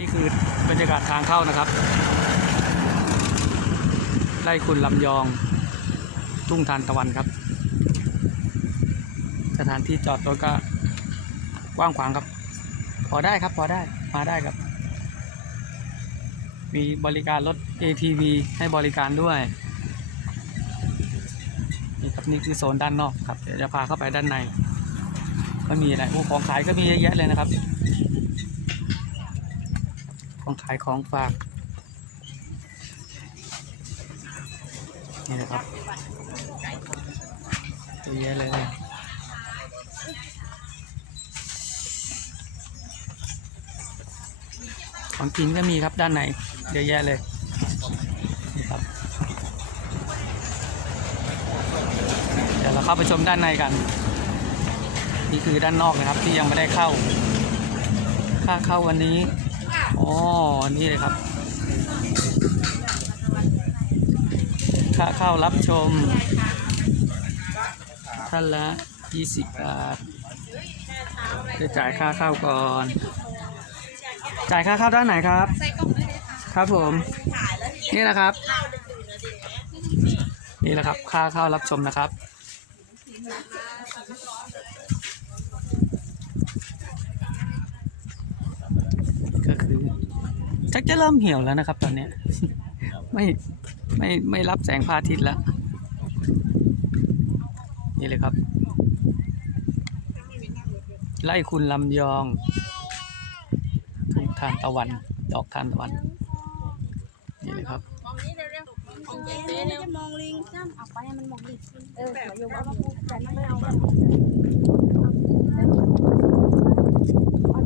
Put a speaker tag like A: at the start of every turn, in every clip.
A: นี่คือบรรยากาศทางเข้านะครับไล่คุณลำยอง ทุ่งทานตะวันครับ สถานที่จอดรถก็กว้างขวางครับ พอได้ครับพอได้มาได้ครับ มีบริการรถ ATV ให้บริการด้วยนี่ครับนี่คือโซนด้านนอกครับเดี๋ยวจะพาเข้าไปด้านใน ก็มีอะไรโอ้ของขายก็มีเยอะแยะเลยนะครับ ของขายของฝาก นี่นะครับเยอะแยะเลยของกินก็มีครับด้านในเยอะแยะเลยนี่ครับเดี๋ยวเราเข้าไปชมด้านในกัน นี่คือด้านนอกนะครับที่ยังไม่ได้เข้า ค่าเข้าวันนี้ อ๋อ นี่เลยครับ ค่าเข้ารับชม ท่านละ20บาทจะจ่ายค่าเข้าก่อน จ่ายค่าเข้าด้านไหนครับ ครับผม นี่นะครับ นี่แหละครับ ค่าเข้ารับชมนะครับ ก็คือ ชักจะเริ่มเหี่ยวแล้วนะครับ ตอนเนี้ยไม่ไม่ไม่รับแสงพระอาทิตย์แล้ว นี่เลยครับ ไล่คุณลำยองทุ่งทานตะวัน ดอกทานตะวัน นี่เลยครับ
B: มองลิงจ้ำเอาไปมันมองลิงเอออโยมเอามาพูดแต่ไม่เอา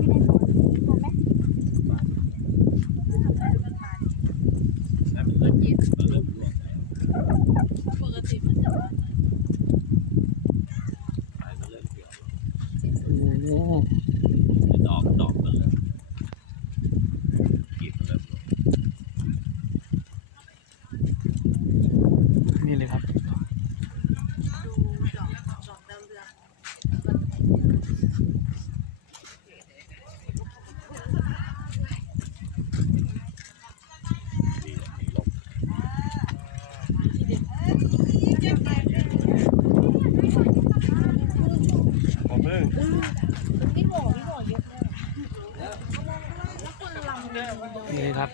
B: พี่ได้มองถูกไหม
A: โอ้โห
C: ดอกดอกมันเลยกีบมันเลย
A: นี่เลยครับ
C: ผมเพิ่ง
B: พี่โหพี่โหเยอะเลย
A: นี่เลยครับ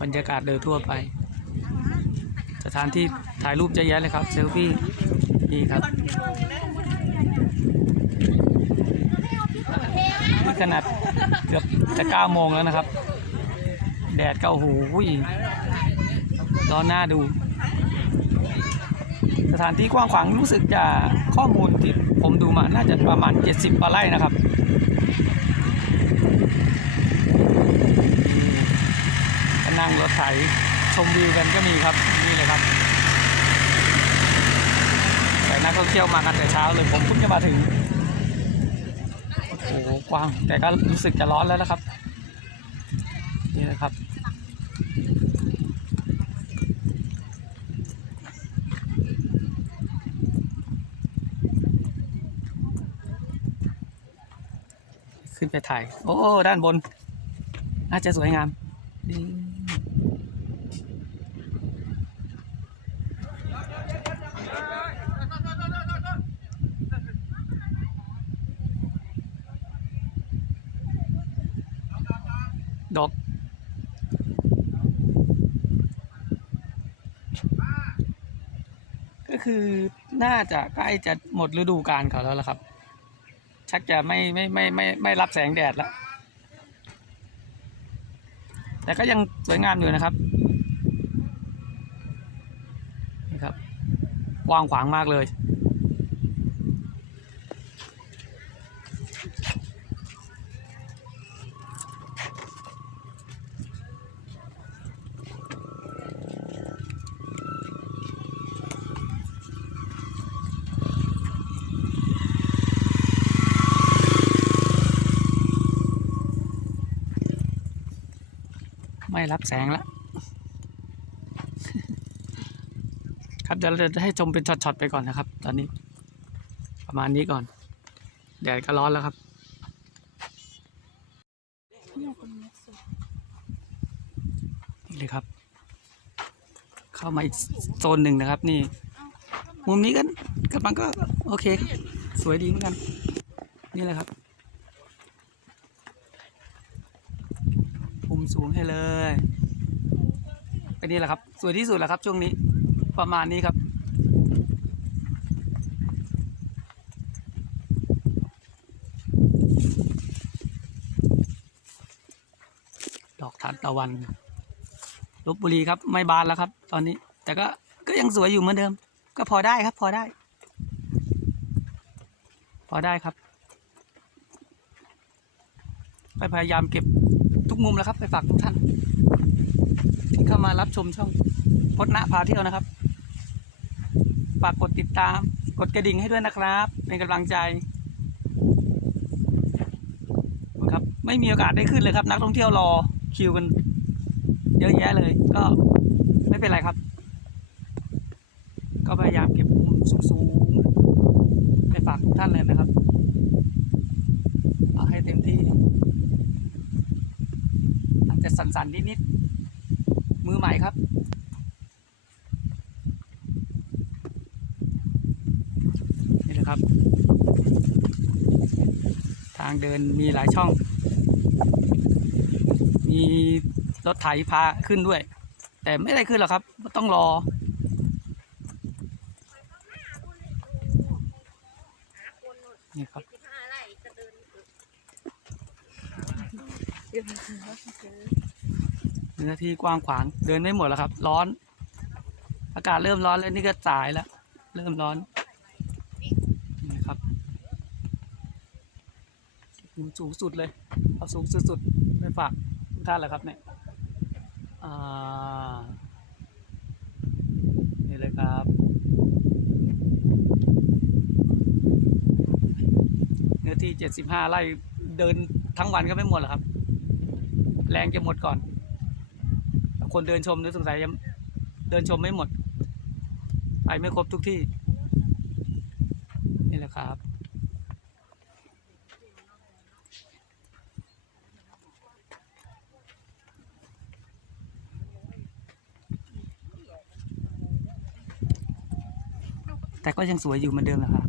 A: บรรยากาศโดยทั่วไป สถานที่ถ่ายรูปเยอะแยะเลยครับ เซลฟี่นี่ครับขนาดเกือบจะเก้าโมงแล้วนะครับ แดดก็โอ้โหร้อนหน้าดู สถานที่กว้างขวางรู้สึกจะข้อมูลที่ ผมดูมาน่าจะประมาณ 70กว่าไร่นะครับนั่งรถไถชมวิวกันก็มีครับนี่เลยครับแต่นักท่องเที่ยวมากันแต่เช้าเลยผมเพิ่งจะมาถึงโอ้โหกว้างแต่ก็รู้สึกจะร้อนแล้วนะครับ นี่นะครับ ขึ้นไปถ่าย โอ้ ด้านบน น่าจะสวยงามดอกก็คือน่าจะใกล้จะหมดฤดูกาลเขาแล้วล่ะครับ ชักจะไม่ไม่ไม่ไม่ไม่รับแสงแดดแล้ว แต่ก็ยังสวยงามอยู่นะครับนี่ครับกว้างขวางมากเลย รับแสงแล้วครับเดี๋ยวเราจะให้ชมเป็นช็อตๆไปก่อนนะครับ ตอนนี้ ประมาณนี้ก่อน แดดก็ร้อนแล้วครับ
B: นี่
A: เลยครับ เข้ามาอีกโซนหนึ่งนะครับ นี่ มุมนี้ก็กำลังก็โอเค สวยดีเหมือนกัน นี่เลยครับ มุม สูงให้เลยเป็นนี่แหละครับ สวยที่สุดแล้วครับช่วงนี้ประมาณนี้ครับดอกทานตะวันลบบุรีครับไม่บานแล้วครับ ตอนนี้ แต่ก็ก็ยังสวยอยู่เหมือนเดิม ก็พอได้ครับ พอได้ พอได้ครับไปพยายามเก็บ ทุกมุมแล้วครับ ไปฝากทุกท่าน ที่เข้ามารับชมช่องพจนะพาเที่ยวนะครับ ฝากกดติดตาม กดกระดิ่งให้ด้วยนะครับ เป็นกำลังใจครับไม่มีโอกาสได้ขึ้นเลยครับ นักท่องเที่ยวรอคิวกัน เยอะแยะเลย ก็ไม่เป็นไรครับ ก็พยายามเก็บมุมสูงๆไปฝากทุกท่านเลยนะครับ เอาให้เต็มที่ อาจจะ สั่นนิดๆ มือใหม่ครับ นี่แหละครับ ทางเดินมีหลายช่อง มีรถไถพาขึ้นด้วย แต่ไม่ได้ขึ้นหรอกครับ ต้องรอนี่ครับเนื้อที่กว้างขวางเดินไม่หมดแล้วครับ ร้อน อากาศเริ่มร้อนแล้วนี่ก็สายแล้ว เริ่มร้อนนี่ครับมุมสูงสุดเลยเอาสูงสุดๆไปฝากทุกท่านแหละครับเนี่ยนี่เลยครับเนื้อที่ 75 ไร่เดินทั้งวันก็ไม่หมดหรอกครับ แรงจะหมดก่อน คนเดินชมนึกสงสัยจะเดินชมไม่หมด ไปไม่ครบทุกที่ นี่แหละครับ แต่ก็ยังสวยอยู่เหมือนเดิมนะครับ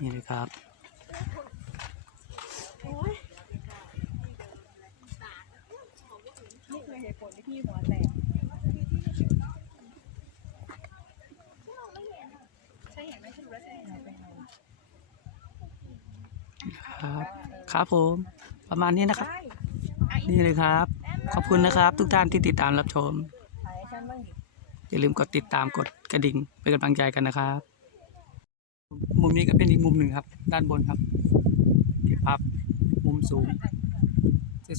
A: นี่เลยครับ
B: นี่คือเหตุผลที่พี่หัวแตกใช่เห็นไหมใช่รู้แล้วใช่เห็นไหม
A: ครับครับผมประมาณนี้นะครับ
B: ได้
A: นี่เลยครับ ขอบคุณนะครับ ทุกท่านที่ติดตามรับชม
B: ถ่ายให้ฉันบ้างดิ
A: อย่าลืมกดติดตามกดกระดิ่งเป็นกำลังใจกันนะครับ มุมนี้ก็เป็นอีกมุมหนึ่งครับ ด้านบนครับเก็บภาพมุมสูง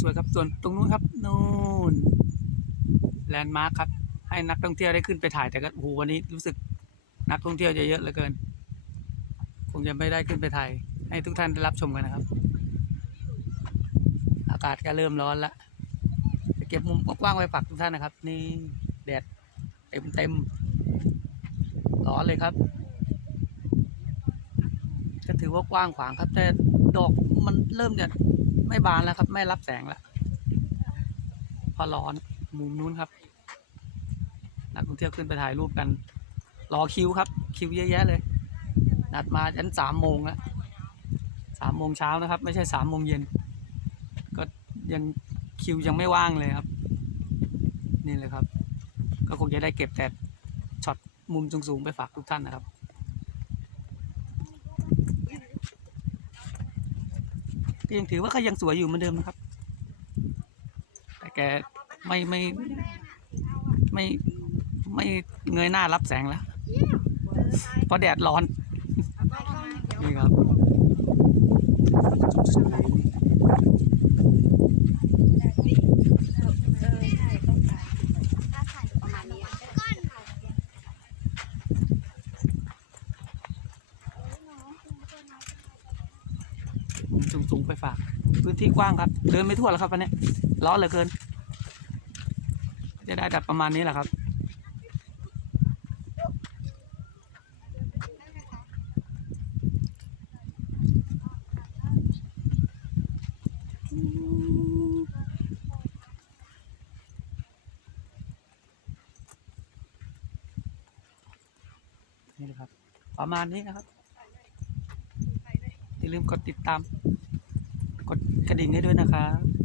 A: สวยๆครับส่วนตรงนู้นครับนู่นแลนด์มาร์คครับ ให้นักท่องเที่ยวได้ขึ้นไปถ่ายแต่ก็โอ้โหวันนี้รู้สึกนักท่องเที่ยวจะเยอะเหลือเกิน คงจะไม่ได้ขึ้นไปถ่าย ให้ทุกท่านได้รับชมกันนะครับ อากาศก็เริ่มร้อนแล้วจะเก็บมุมกว้างๆไว้ฝากทุกท่านนะครับ นี่แดดเต็มเต็มร้อนเลยครับ ก็ถือว่ากว้างขวางครับ แต่ดอกมันเริ่มจะไม่บานแล้วครับ ไม่รับแสงแล้วพอร้อนมุมนู้นครับ นักท่องเที่ยวขึ้นไปถ่ายรูปกัน รอคิวครับ คิวเยอะแยะเลย นัดมาจนสามโมงแล้ว สามโมงเช้านะครับ ไม่ใช่สามโมงเย็น ก็ยังคิวยังไม่ว่างเลยครับ นี่เลยครับ ก็คงจะได้เก็บแต่ช็อตมุมสูงๆไปฝากทุกท่านนะครับก็ยังถือว่าก็ยังสวยอยู่เหมือนเดิมนะครับ แต่แกไม่ไม่ไม่ไม่เงยหน้ารับแสงแล้ว เพราะแดดร้อน นี่ครับ
B: มุ้
A: งสูงๆไปฝาก พื้นที่กว้างครับ เดินไม่ทั่วแล้วครับวันนี้ร้อนเหลือเกิน จะได้แต่ประมาณนี้แหละครับ นี่เลยครับ ประมาณนี้นะครับอย่าลืมกดติดตาม กดกระดิ่งให้ด้วยนะครับ